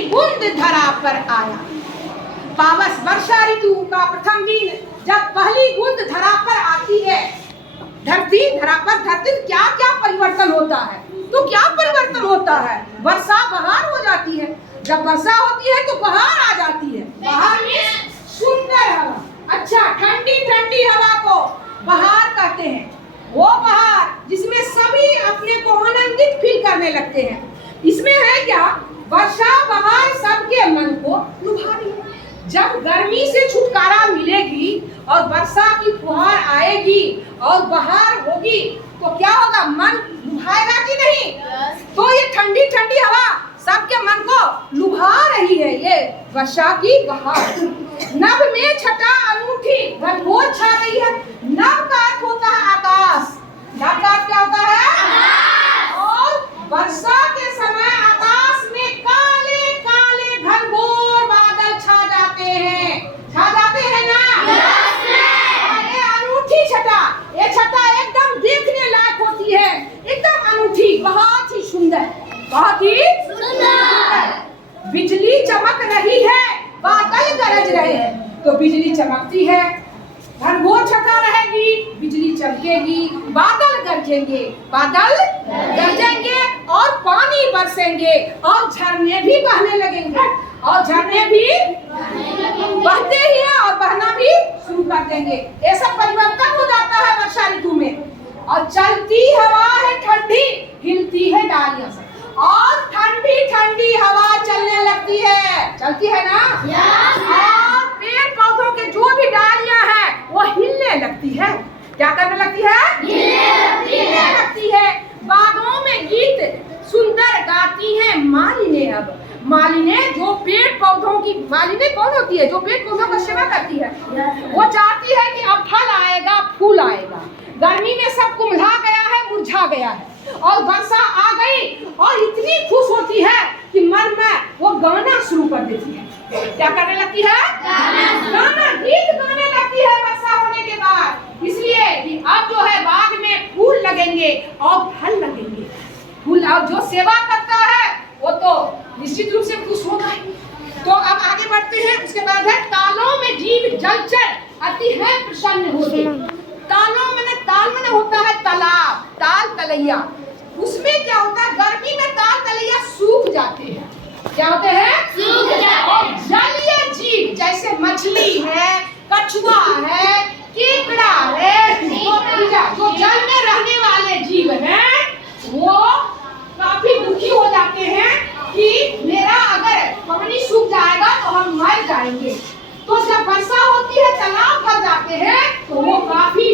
पहली बूंद धरा पर आया। पावस वर्षा ऋतु का प्रथम दिन जब पहली बूंद धरा पर आती है, धरा पर धरती क्या क्या परिवर्तन होता है। तो क्या परिवर्तन होता है? वर्षा बहार हो जाती है। जब वर्षा होती है तो बहार आ जाती है। बहार में सुंदर हवा, अच्छा ठंडी ठंडी हवा को बहार कहते हैं। वो बहार जिसमें सभी अपने को आनंदित फील करने लगते हैं। इसमें है क्या? वर्षा बहार सबके मन को लुभा रही है। जब गर्मी से छुटकारा मिलेगी और वर्षा की फुहार आएगी और बहार होगी तो क्या होगा? मन लुभाएगा कि नहीं? तो ये ठंडी ठंडी हवा सबके मन को लुभा रही है। ये वर्षा की बहार। नभ में छटा अनूठी घनघोर छा गई है। नभ का अर्थ होता है आकाश। नभ का अर्थ क्या होता है? और वर्षा के समय आकाश में काले काले घनघोर बादल छा जाते हैं। छा जाते हैं ना? ये अनूठी छटा, ये छटा एकदम देखने लायक होती है, एकदम अनूठी, बहुत ही सुंदर, बहुत ही सुंदर। बिजली चमक रही है, बादल गरज रहे हैं। तो बिजली चमकती है, घनघोर छटा रहेगी, बिजली चमकेगी, बादल गरजेंगे, बादल गरजेंगे और पानी बरसेंगे और झरने भी बहने लगेंगे। और झरने भी बहते ही हैं और बहना भी शुरू कर देंगे। ये सब परिवर्तन हो जाता है वर्षा ऋतु में। और चलती हवा है ठंडी, हिलती है डालियां से, और ठंडी ठंडी हवा चलने लगती है। चलती है ना? और पेड़ पौधों के जो भी डालियां हैं वो हिलने लगती है। क्या करने लगती है? हिलने लगती है। बागों में गीत सुंदर गाती है मालिने। अब मालिने जो पेड़ पौधों की, मालिने कौन होती है? जो पेड़ पौधों का सेवा करती है। वो चाहती है कि अब फल आएगा, फूल आएगा। गर्मी में सब कुम्हला गया है, मुरझा गया है, और वर्षा आ गई और इतनी खुश होती है कि मन में वो गाना शुरू कर देती है। क्या करने लगती है? गाना, गीत गाने लगती है वर्षा होने के बाद। इसलिए कि अब जो है बाग में फूल लगेंगे और फल लगेंगे। फूल, और जो सेवा करता है वो तो निश्चित रूप से खुश होगा ही। तो अब आगे बढ़ते हैं। उसके बाद है तालों में जीव जलचर अति है प्रसन्न होते। तालों में, ताल में होता है तालाब, ताल तलैया। उसमें क्या होता है? गर्मी में ताल तलैया सूख जाते हैं। क्या होते हैं? सूख जाते हैं। जलीय जीव जैसे मछली है, कछुआ है, केकड़ा है, जो जल में रहने वाले जीव हैं, वो काफी दुखी हो जाते हैं कि मेरा अगर पानी सूख जाएगा तो हम मर जाएंगे। तो जब वर्षा होती है, तालाब भर जाते हैं, तो वो काफी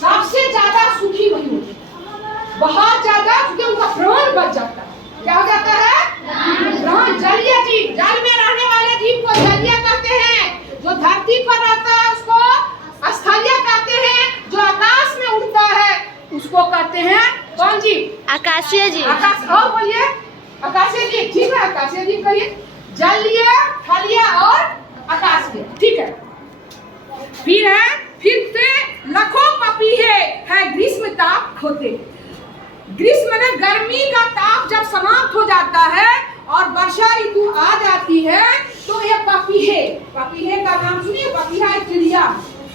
सबसे ज्यादा सुखी वही होते हैं, बहुत ज्यादा, क्योंकि उनका प्राण बच जाता है। क्या हो जाता है? प्राण। जलीय जीव, जल में रहने वाले जीव को जलीय कहते हैं। जो धरती पर रहता है उसको स्थलीय कहते हैं। जो आकाश में उड़ता है उसको कहते हैं कौन जीव? आकाशीय जीव। आकाश, और बोलिए आकाशीय जीव। ठीक है, आकाशीय जीव कहिए। जलीय, थलीय और आकाशीय। ठीक है। फिर है, फिर से लखों पपीहे है ग्रीष्म ताप खोते। ग्रीष्म में गर्मी का ताप जब समाप्त हो जाता है और वर्षा ऋतु आ जाती है तो ये पपीहे, पपीहे का नाम सुनिए। पपीहा एक चिड़िया।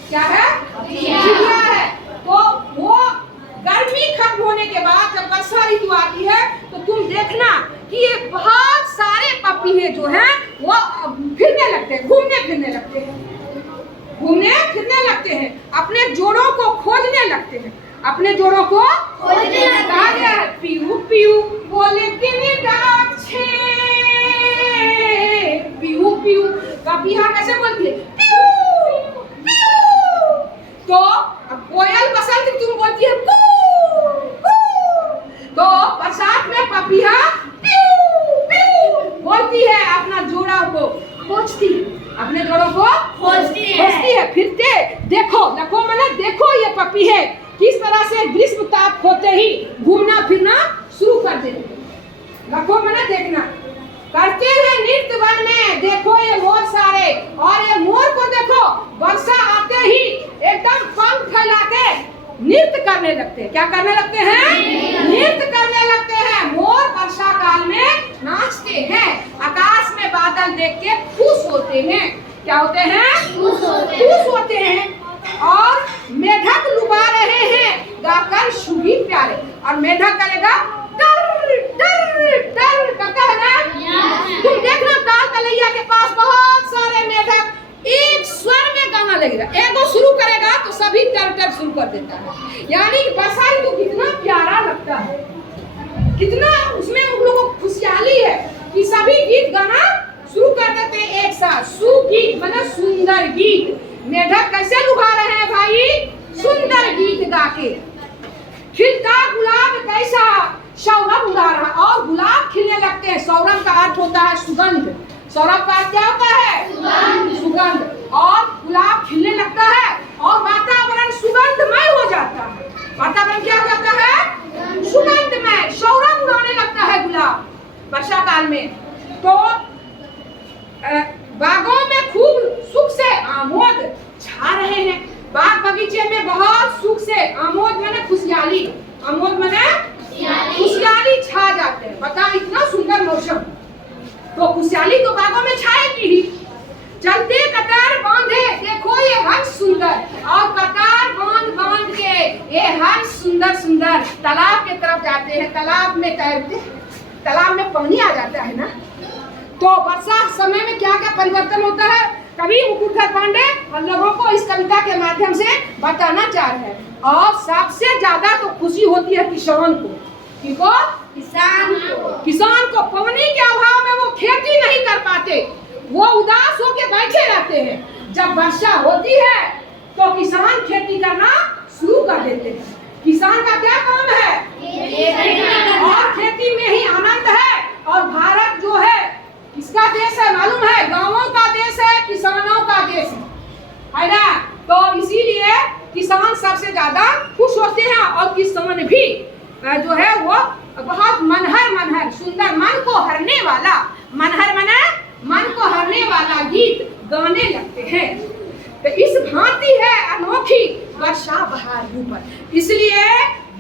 क्या है? चिड़िया है। तो वो गर्मी खत्म होने के बाद जब वर्षा ऋतु आती है तो तुम देखना कि ये बहुत सारे पपीहे जो हैं वो फिरने लगते हैं, घूमने फिरने लगते हैं, घूमने फिरने लगते हैं, अपने जोड़ों को खोजने लगते हैं, अपने जोड़ों को खोजने लगते हैं। पीऊ पीऊ बोले किन्हीं डाक छे, पीऊ पीऊ। पपीहा कैसे बोलती है? पीऊ पीऊ। तो अब कोयल बसंत तुम बोलती है पू पू। तो बरसात में पपीहा पीऊ पीऊ बोलती है, अपना जोड़ा को खोजती, अपने जोड़ों को खोजती है, फिरते। देखो, देखो मैंने देखो ये पपीहे किस तरह से ग्रीष्म ताप होते ही घूमना फिरना शुरू कर देते। देखो मैंने देखना करते हैं नृत्य वन में। देखो ये मोर सारे, और ये मोर को देखो वर्षा आते ही एकदम पंख फैला के नृत्य करने लगते हैं। क्या करने लगते हैं? नृत्य करने लगते हैं। मोर वर्षा काल में नाचते हैं, आकाश में फसल देख के खुश होते हैं। क्या होते हैं? खुश होते हैं। और मेढक लुभा रहे हैं गाकर शुभी प्यारे। और मेढक करेगा डर डर डर करता है ना। तुम देखना ताल तलैया के पास बहुत सारे मेढक एक स्वर में गाना लगेगा, एगो शुरू करेगा तो सभी टर टर शुरू कर देता है। यानी वर्षा ऋतु कितना प्यारा लगता है, कितना उसमें उन लोगों को खुशहाली है कि सभी गीत गाना शुरू कर देते हैं एक साथ। सुगीत मतलब सुंदर गीत। मेढक कैसे लुभा रहे हैं भाई? सुंदर गीत गा के। खिलता गुलाब कैसा सौरभ उड़ा रहा। और गुलाब खिलने लगते हैं। सौरभ का अर्थ होता है सुगंध। सौरभ का अर्थ क्या होता है? सुगंध। और गुलाब खिलने लगता है और वातावरण सुगंधमय हो जाता है। वातावरण क्या हो जाता है? सुगंधमय। सौरभ उड़ाने लगता है गुलाब वर्षा काल में। तो बागों में खूब सुख से आमोद छा रहे हैं। बाग बगीचे में बहुत सुख से, आमोद माने खुशहाली, आमोद माने खुशहाली छा जाते हैं। बता इतना सुंदर मौसम, तो खुशहाली तो बागों में छाएगी ही। चलते कतार बांधे देखो ये हंस सुंदर। और कतार बांध बांध के ये हंस सुंदर सुंदर तालाब के तरफ जाते हैं। तालाब में तैरते, तालाब में पानी आ जाता है ना। तो वर्षा समय में क्या क्या परिवर्तन होता है, कवि मुकुटधर पांडे हम लोगों को इस कविता के माध्यम से बताना चाह रहे हैं। और सबसे ज्यादा तो खुशी होती है किसान को। किसको? किसान को। पानी के अभाव में वो खेती नहीं कर पाते, वो उदास होकर बैठे रहते हैं। जब वर्षा होती है तो किसान खेती करना शुरू कर देते हैं। किसान का क्या काम है? और खेती में ही आनंद है। और भारत जो है किसका देश है मालूम है? गांवों का देश है, किसानों का देश है ना। तो इसीलिए किसान सबसे ज्यादा खुश होते हैं। और किसान भी जो है वो बहुत मनहर सुंदर, मन को हरने वाला, मनहर मने मन को हरने वाला गीत गाने लगते हैं। तो इस भांति है अनोखी वर्षा बहार ऊपर। इसलिए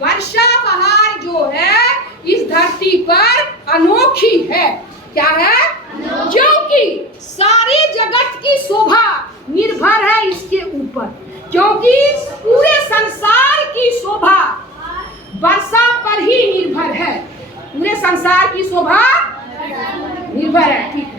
वर्षा बहार जो है इस धरती पर अनोखी है। क्या है? क्योंकि सारे जगत की शोभा निर्भर है इसके ऊपर। क्योंकि पूरे संसार की शोभा वर्षा पर ही निर्भर है। पूरे संसार की शोभा निर्भर है। ठीक है।